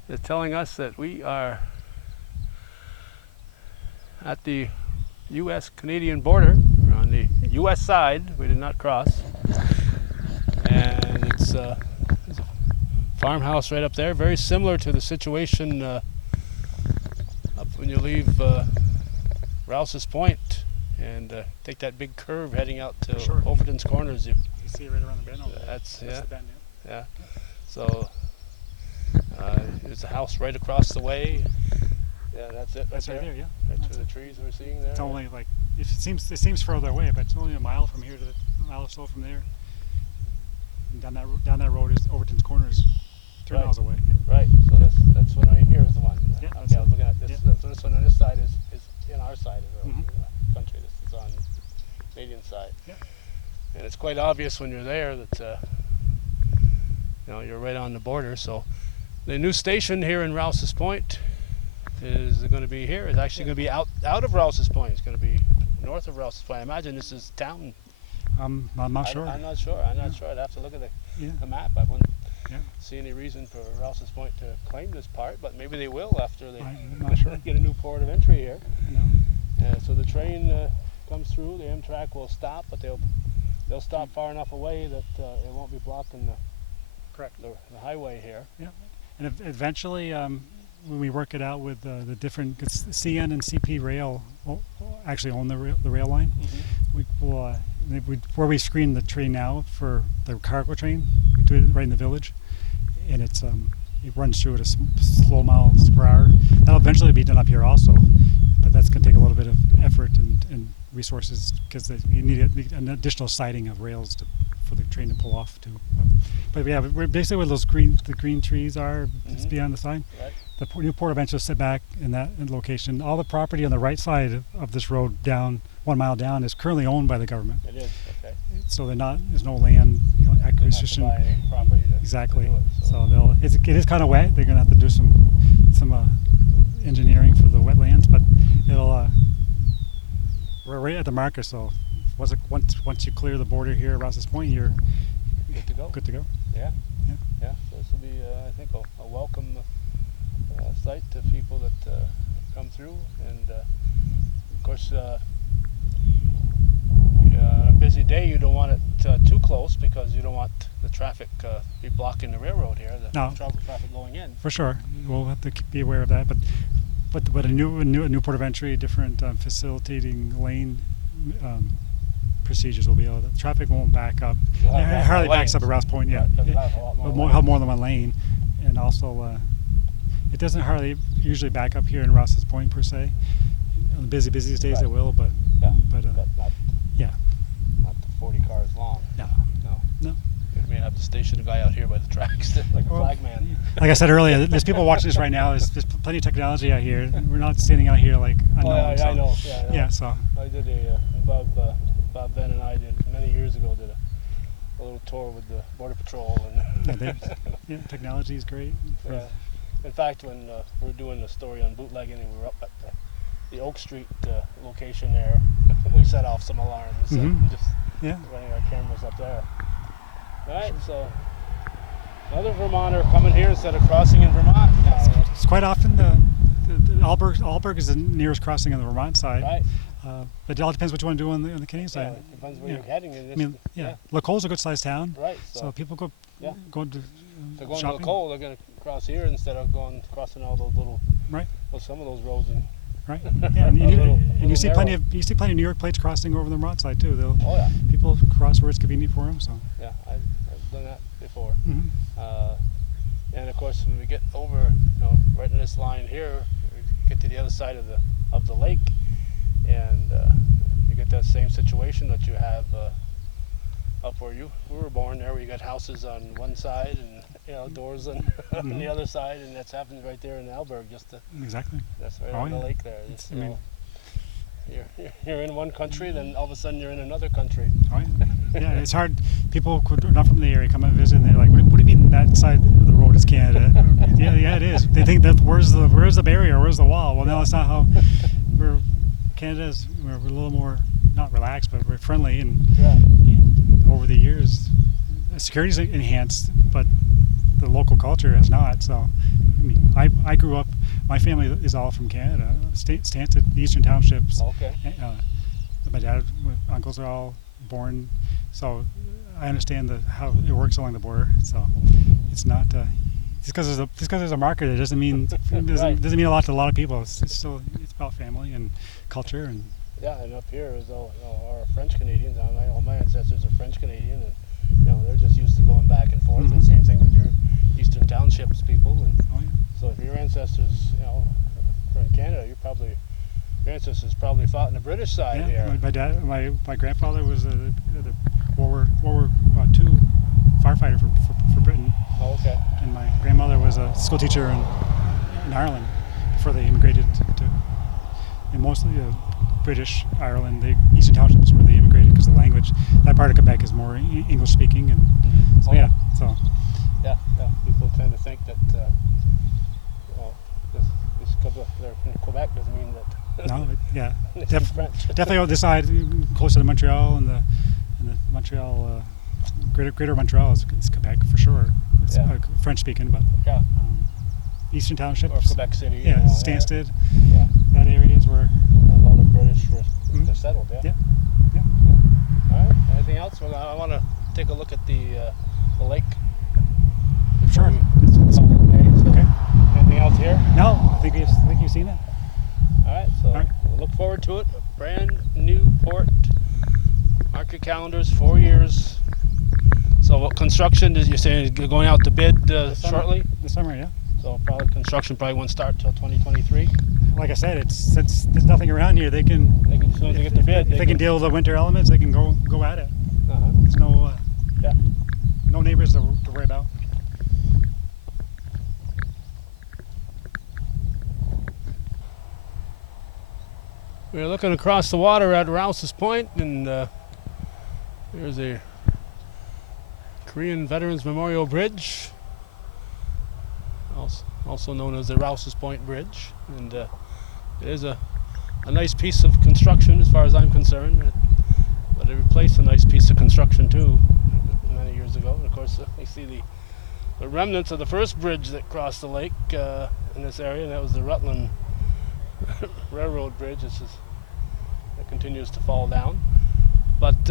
is telling us that we are at the U.S.-Canadian border. We're on the U.S. side. We did not cross. And there's a farmhouse right up there, very similar to the situation up when you leave Rouse's Point and take that big curve heading out to Sure. Overton's Corners. You see it right around the bend over there. That's That's yeah. the bend, Yeah. So there's a house right across the way. Yeah, that's it. That's right there, yeah. Right That's through the trees we're seeing there. It's only like it seems further away, but it's only a mile from here to a mile or so from there. And down that road is Overton's Corners, 3 Right. miles away. Yeah. Right. So that's one right here is the one. Yeah, Okay, that's I was looking at this. yeah. So this one on this side is in our side of the Mhm. country. This is on Canadian side. Yeah. And it's quite obvious when you're there that you're right on the border. So the new station here in Rouse's Point is going to be here. It's actually going to be out of Rouse's Point. It's going to be north of Rouse's Point. I imagine this is town. I'm not sure. I'm not sure. I'm not sure. I'd have to look at Yeah. the map. I wouldn't Yeah. see any reason for Rouse's Point to claim this part, but maybe they will after they I'm not sure. get a new port of entry here. No. So the train comes through. The Amtrak will stop, but they'll stop far enough away that it won't be blocking Correct. the highway here. Yeah. And eventually, when we work it out with the different, because CN and CP Rail actually own the rail line, we will where we screen the train now for the cargo train, we do it right in the village, and it runs through at a slow miles per hour. That'll eventually be done up here also, but that's going to take a little bit of effort and resources because you need an additional siding of rails for the train to pull off too. But yeah, we're basically where the green trees are, just beyond the sign. Right. The new port of entry is set back in that location. All the property on the right side of this road down 1 mile down is currently owned by the government. It is. Okay. So there's no land acquisition. They don't have to buy any property to Exactly. do it, So it is kind of wet. They're going to have to do some engineering for the wetlands, but we're right at the marker. So once you clear the border here at Rouse's Point, you're good to go. good to go. Yeah. Yeah. Yeah. So this will be, I think, a welcome site to people that come through, and of course, on a busy day, you don't want it too close because you don't want the traffic be blocking the railroad here. The No. traffic going in. For sure, we'll have to be aware of that. But a new port of entry, different facilitating lane procedures will be able. The traffic won't back up. You'll have It hardly more backs up at lanes. Rouse Point. Yeah, Right, you'll have a lot more We'll lanes. have more than one lane, and also it doesn't hardly usually back up here in Rouse's Point per se. On the busiest days Right. it will, but Yeah. but But yeah, not the 40 cars long. no. No. You may have to station a guy out here by the tracks, like a Well, flag man. Like I said earlier, there's people watching this right now. There's plenty of technology out here. We're not standing out here like unknown. Oh, yeah, so. I know. Yeah, I know. Yeah, so I did Bob Ben and I did many years ago did a little tour with the Border Patrol and technology is great. yeah. In fact, when we were doing the story on bootlegging and we were up at the Oak Street location there, we set off some alarms. Just Yeah. running our cameras up there. All right, so another Vermonter coming here instead of crossing in Vermont now. It's quite often the Alberg is the nearest crossing on the Vermont side. Right. But it all depends what you want to do on the Canadian Yeah, side. it depends where Yeah. you're heading. And I mean, yeah. Lacole's a good sized town, Right. so people go Yeah. going to they're going shopping. to Lacole, they're going to cross here instead of crossing all those little, Right. well, some of those roads. And Right. Yeah, and Little you see plenty narrow. of New York plates crossing over the Vermont side too. oh yeah, People cross where it's convenient for them. So. yeah, I've done that before. Mm-hmm. And of course, when we get over, right in this line here, we get to the other side of the lake, and you get that same situation that you have up where we were born there, where you got houses on one side and doors on the other side, and that's happened right there in Alberg. Exactly. That's right Oh, on the yeah. lake there. I mean, you're in one country, then all of a sudden you're in another country. Oh, yeah, it's hard. People who are not from the area come and visit, and they're like, "What do you mean that side of the road is Canada?" yeah, it is. They think that where's the barrier, where's the wall? Well, no, that's not how. Canada's we're a little more not relaxed, but we're friendly, and over the years, security's enhanced, but the local culture has not. So, I mean, I grew up. My family is all from Canada, Stansted, the Eastern Townships. Okay. My dad, my uncles are all born, so I understand how it works along the border. So it's not just because there's a market. It doesn't mean doesn't mean a lot to a lot of people. It's about family and culture and. Yeah, and up here is all our French Canadians. All my ancestors are French Canadian, and they're just used to going back and forth. Mm-hmm. And same thing with your Eastern Townships people. And Oh, yeah. so if your ancestors, are in Canada, your ancestors probably fought on the British side Yeah, here. my grandfather was the World War II firefighter for Britain, Oh, okay. and my grandmother was a school teacher in Ireland before they immigrated to and mostly British Ireland. The Eastern Townships where they immigrated because of the language. That part of Quebec is more English speaking, and so Oh, so Yeah. People tend to think that just because they're in Quebec doesn't mean that. no, they speak French. definitely on this side, closer to Montreal, and the Montreal, greater Montreal is Quebec for sure. It's French speaking, but Yeah. Eastern Townships, Or Quebec City. yeah, Stansted, Yeah. that area is where. A lot of British were settled. Yeah. Yeah. All right. Anything else? Well, I want to take a look at the lake. Sure. Okay. Anything else here? No, I think you've seen it. All right. So All right. we'll look forward to it. A brand new port. Mark your calendars. 4 years. So what construction is you're saying is going out to bid shortly? This summer, yeah. So probably construction won't start till 2023. Like I said, since there's nothing around here, they can. As soon as they get the bid, If they can deal with the winter elements, they can go at it. Uh-huh. There's no Yeah. no neighbors to worry about. We're looking across the water at Rouse's Point, and there's a Korean Veterans Memorial Bridge, also known as the Rouse's Point Bridge, and it is a nice piece of construction as far as I'm concerned. But it replaced a nice piece of construction too many years ago. And of course, you see the remnants of the first bridge that crossed the lake in this area, and that was the Rutland Railroad Bridge. It continues to fall down. But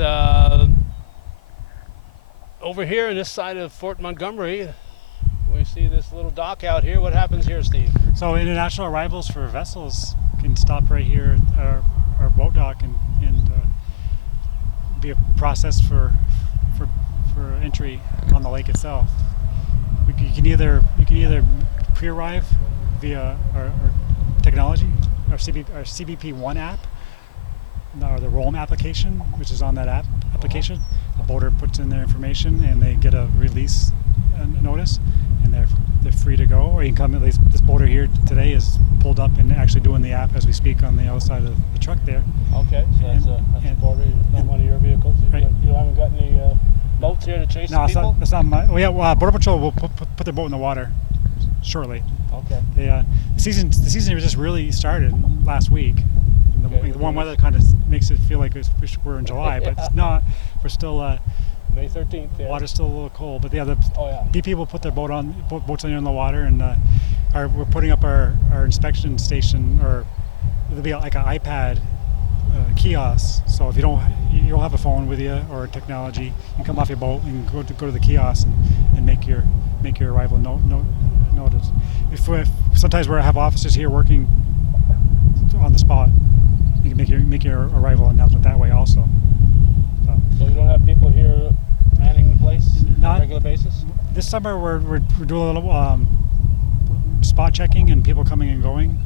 over here on this side of Fort Montgomery, we see this little dock out here. What happens here, Steve? So international arrivals for vessels can stop right here at our boat dock and be a process for entry on the lake itself. You can either pre-arrive via our technology, our CBP1 app, or the Roam application, which is on that application. The boater puts in their information and they get a release notice, and they're free to go. Or you can come. At least this boater here today is pulled up and actually doing the app as we speak on the other side of the truck there. Okay, so that's a boater, not one of your vehicles. Right. You haven't got any boats here to chase No, people? that's not my. Oh yeah, well, Border Patrol will put their boat in the water shortly. Okay. The season just really started last week. And Okay. the warm weather kind of makes it feel like we're in July, but it's not. We're still May 13th. Yeah. water's still a little cold. But the Oh yeah. BP will put their boats in the water, and we're putting up our inspection station, or it'll be like an iPad kiosk. So if you don't have a phone with you or technology, you can come off your boat and go to the kiosk and make your arrival notice. If sometimes we have officers here working on the spot, you can make your arrival announcement that way also. So you don't have people here manning the place on Not- a regular basis? This summer we're doing a little spot checking and people coming and going.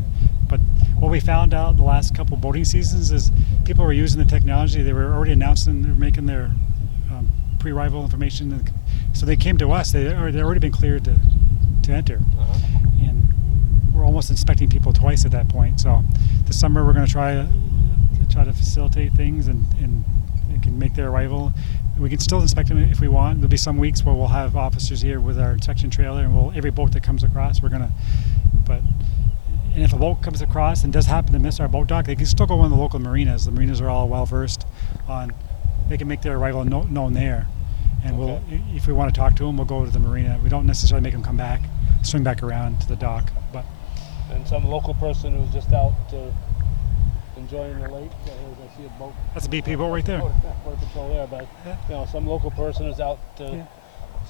But what we found out the last couple boating seasons is people were using the technology. They were already announcing, they were making their pre-arrival information. So they came to us. They'd already been cleared to enter. Uh-huh. And we're almost inspecting people twice at that point. So this summer we're going to try try to facilitate things and they can make their arrival. We can still inspect them if we want. There'll be some weeks where we'll have officers here with our inspection trailer, and every boat that comes across, and if a boat comes across and does happen to miss our boat dock, they can still go on the local marinas. The marinas are all well versed on, they can make their arrival known there. And Okay. if we want to talk to them, we'll go to the marina. We don't necessarily make them come back, swing back around to the dock. But And some local person who's just out enjoying the lake. I see a boat. that's a BP boat right there. Border Patrol there, but some local person who's out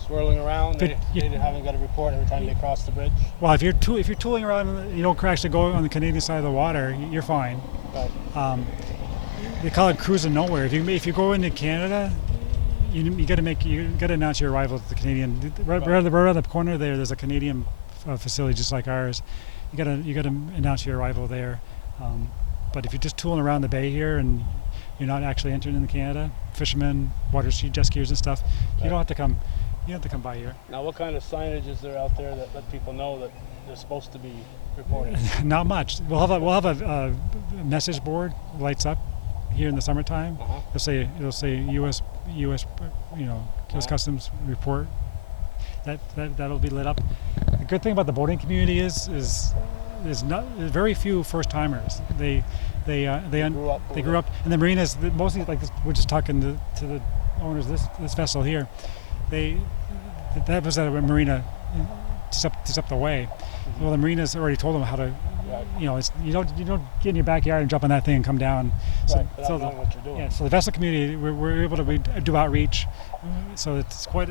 swirling around. But They haven't got a report every time they cross the bridge. Well, if you're tooling around, and you don't actually go on the Canadian side of the water, you're fine. Right. They call it cruising nowhere. If you go into Canada, you got to announce your arrival to the Canadian. Right around the corner there's a Canadian facility just like ours. You got to announce your arrival there. But if you're just tooling around the bay here and you're not actually entering into Canada, fishermen, water ski, jet skiers and stuff, you don't have to come. You have to come by here. Now, what kind of signage is there out there that let people know that they're supposed to be reporting? Not much. We'll have a message board lights up here in the summertime. Uh-huh. It'll say U.S. U.S. Customs report. That'll be lit up. The good thing about the boating community is not there's very few first timers. They grew up in the marinas. Mostly like this, we're just talking to the owners of this vessel here. That was at a marina just up the way. Well, the marinas already told them how to. Right. You don't get in your backyard and jump on that thing and come down. Right, without knowing what you're doing. So the vessel community, we're able to do outreach. So it's quite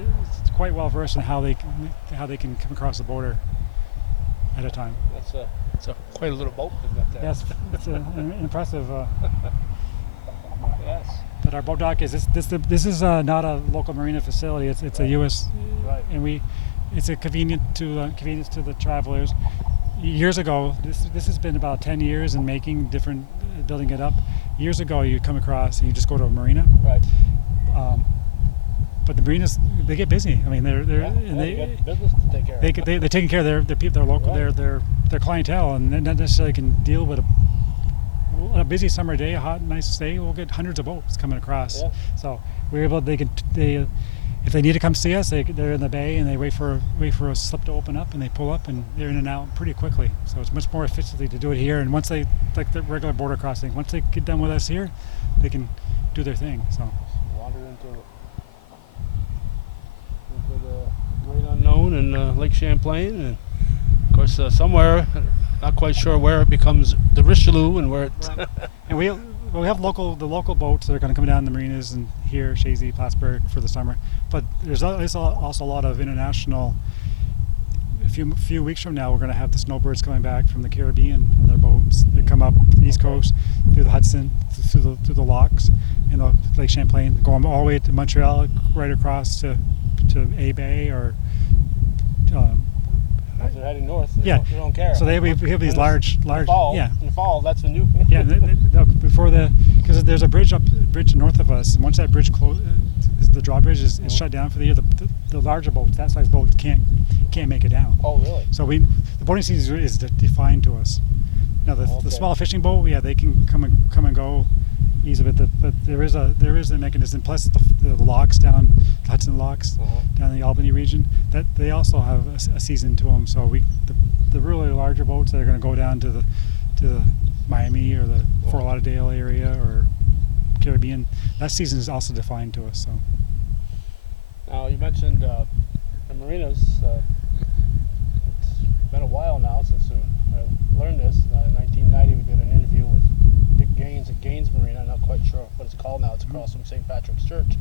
well versed in how they can come across the border at a time. It's quite a little boat they've got there. Yes, it's impressive. Yes. But our boat dock is this is not a local marina facility. It's a U.S. Right. And it's a convenience to the travelers. Years ago, this has been about 10 years in making, building it up. Years ago, you come across and you just go to a marina. Right. But the marinas, they get busy. I mean, You got business to take care of. they're taking care of their people, their local, Right. their clientele, and they not necessarily can deal with a busy summer day, a hot, nice day. We'll get hundreds of boats coming across. Yeah. So we're able. If they need to come see us, they're in the bay and they wait for a slip to open up and they pull up and they're in and out pretty quickly. So it's much more efficiently to do it here. And once they, like the regular border crossing, once they get done with us here, they can do their thing. So Wander into the great unknown in Lake Champlain, and of course somewhere, not quite sure where it becomes the Richelieu and where it. and we have the local boats that are going to come down the marinas and here, Shazy, Plattsburgh for the summer. But there's also a lot of international. A few weeks from now, we're going to have the snowbirds coming back from the Caribbean on their boats. They come up the East Coast through the Hudson, through the locks in the Lake Champlain, going all the way to Montreal, right across to A Bay or. If they're heading north, Yeah. they don't care. So we have these large. In the fall, that's when you. Yeah, because there's a bridge north of us, and once that bridge the drawbridge is shut down for the year, the larger boats, that size boat, can't make it down. Oh, really? So the boating season is defined to us. Now the small fishing boat, they can come and go easily, but there is a mechanism. Plus the locks down, the Hudson locks down in the Albany region, that they also have a season to them. So the really larger boats that are going to go down to the Miami or the Fort Lauderdale area or Caribbean, that season is also defined to us. So Now you mentioned the marinas. It's been a while now since I learned this. In 1990, we did an interview with Dick Gaines at Gaines Marina. I'm not quite sure what it's called now. It's across from St. Patrick's Church.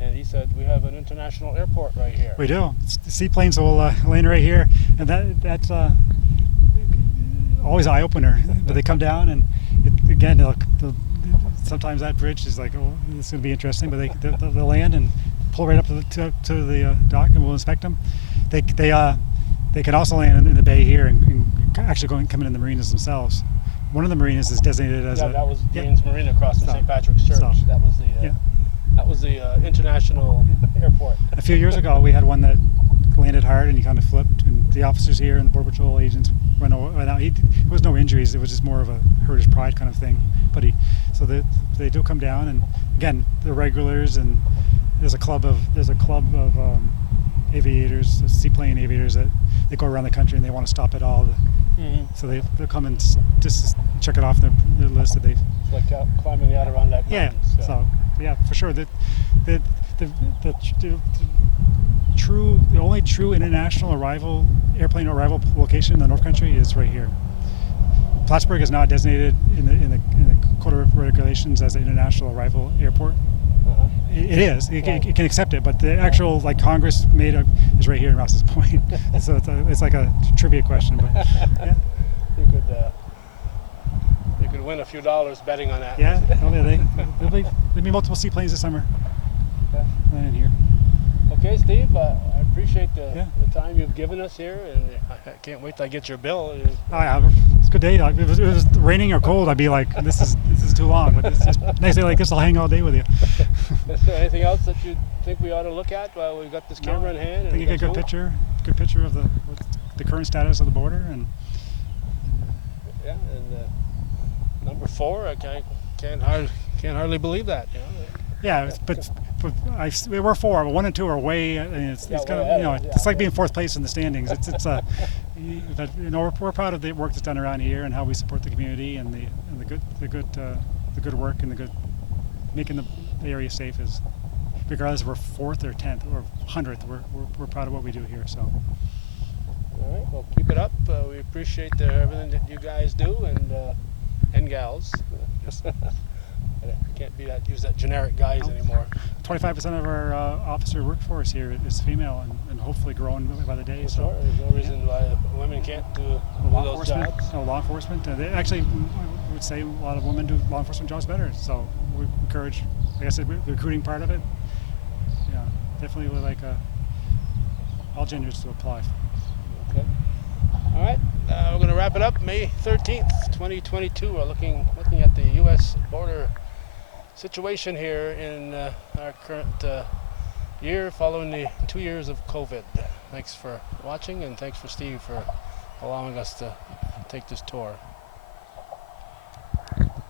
And he said, we have an international airport right here. we do. The seaplanes will land right here, and that's always an eye opener. But they come down, and sometimes that bridge is like, oh, this is going to be interesting. But they'll land and pull right up to the dock, and we'll inspect them. They can also land in the bay here and actually come in the marinas themselves. One of the marinas is designated as that was Gaines Marina across from St. Patrick's Church. That was the international airport. A few years ago, we had one that landed hard and he kind of flipped, and the officers here and the Border Patrol agents went out. There was no injuries. It was just more of a herders' pride kind of thing. but so they do come down, and again, the regulars, and there's a club of aviators, seaplane aviators that they go around the country and they want to stop at all. So they'll come and just check it off their list that they. It's like climbing the Adirondack Yeah. Mountains. So yeah, for sure. The only true international airplane arrival location in the North Country is right here. Plattsburgh is not designated in the Code of Regulations as an international arrival airport. It is. It can accept it, but the actual Congress is right here in Ross's Point. So it's like a trivia question, but yeah. You could win a few dollars betting on that. Yeah. There'll be multiple seaplanes this summer. Landing here. Okay, Steve. I appreciate the time you've given us here, and I can't wait till I get your bill. Oh yeah, it's a good day. If it was raining or cold, I'd be like, this is too long. But it's just nice day like this. I'll hang all day with you. Is there anything else that you think we ought to look at while we've got this camera in hand? I think you get a good picture of the current status of the border, and yeah, and number 4, I can't hardly believe that. You know? Yeah, but we're 4, but 1 and 2 are way. It's kind of it's like being 4th place in the standings. We're proud of the work that's done around here and how we support the community and the good work and the good making the area safe is. Regardless if we're 4th or 10th or 100th, we're proud of what we do here. So. All right, well, keep it up. We appreciate everything that you guys do and gals. I can't use that generic guys anymore. 25% of our officer workforce here is female, and hopefully growing by the day. So there's no reason why women can't do those jobs. Law enforcement. They actually, I would say, a lot of women do law enforcement jobs better. So we encourage, like I said, the recruiting part of it. Yeah, definitely would like all genders to apply. Okay. All right. We're going to wrap it up. May 13th, 2022. We're looking at the U.S. border situation here in our current year following the 2 years of COVID. Thanks for watching, and thanks for Steve for allowing us to take this tour.